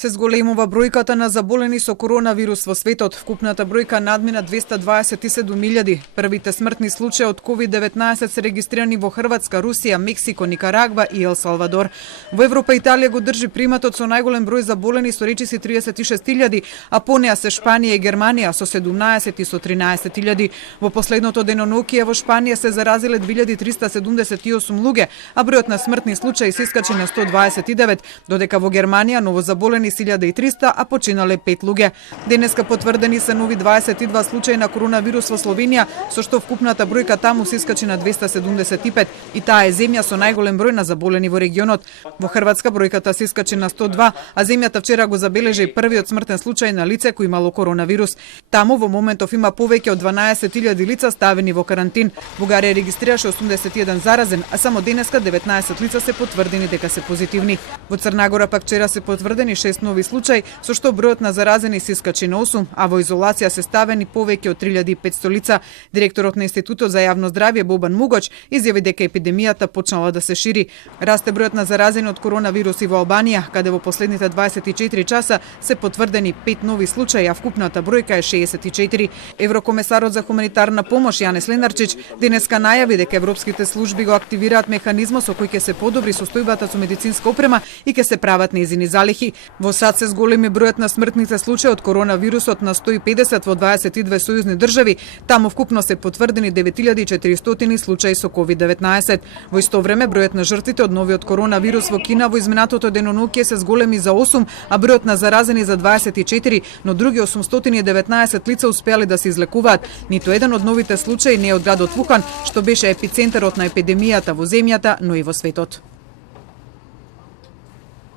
Се зголемува бројката на заболени со коронавирус во светот. Вкупната бројка надмина 227.000. Првите смртни случаи од COVID-19 се регистрирани во Хрватска, Русија, Мексико, Никарагва и Ел Салвадор. Во Европа Италија го држи приматот со најголем број заболени со речиси 36.000, а по неа се Шпанија и Германија со 17 и со 13.000. Во последното денонокие во Шпанија се заразиле 2378 луѓе, а бројот на смртни случаи се искачи на 129, додека во Германија новозаболени 1300, а починале 5 луѓе. Денеска потврдени се нови 22 случаи на коронавирус во Словенија, со што вкупната бројка таму се искачи на 275, и таа е земја со најголем број на заболени во регионот. Во Хрватска бројката се искачи на 102, а земјата вчера го забележи првиот смртен случај на лице кој имало коронавирус. Таму во моментов има повеќе од 12.000 лица ставени во карантин. Бугарија регистрираше 81 заразен, а само денеска 19 лица се потврдени дека се позитивни. Во Црнагора пак вчера се потврдени 6 нови случаи, со што бројот на заразени се искачи на 8, а во изолација се ставени повеќе од 3500 лица. Директорот на Институтот за јавно здравје Бобан Мугоч изјави дека епидемијата почнала да се шири. Расте бројот на заразени од коронавирус и во Албанија, каде во последните 24 часа се потврдени 5 нови случаи, а вкупната бројка е 64. Еврокомесарот за хуманитарна помош Јанес Ленарчич денеска најави дека европските служби го активираат механизмот со кој ќе се подобри состојбата со медицинска опрема и ќе се прават нејзини залихи. Во САД се зголеми бројот на смртните случаи од коронавирусот на 150 во 22 сојузни држави. Таму вкупно се потврдени 9400 случаи со COVID-19. Во исто време бројот на жртвите од новиот коронавирус во Кина во изминатото денонокие се зголеми за 8, а бројот на заразени за 24, но други 819 лица успеале да се излекуваат. Ниту еден од новите случаи не е од градот Вухан, што беше епицентарот на епидемијата во земјата, но и во светот.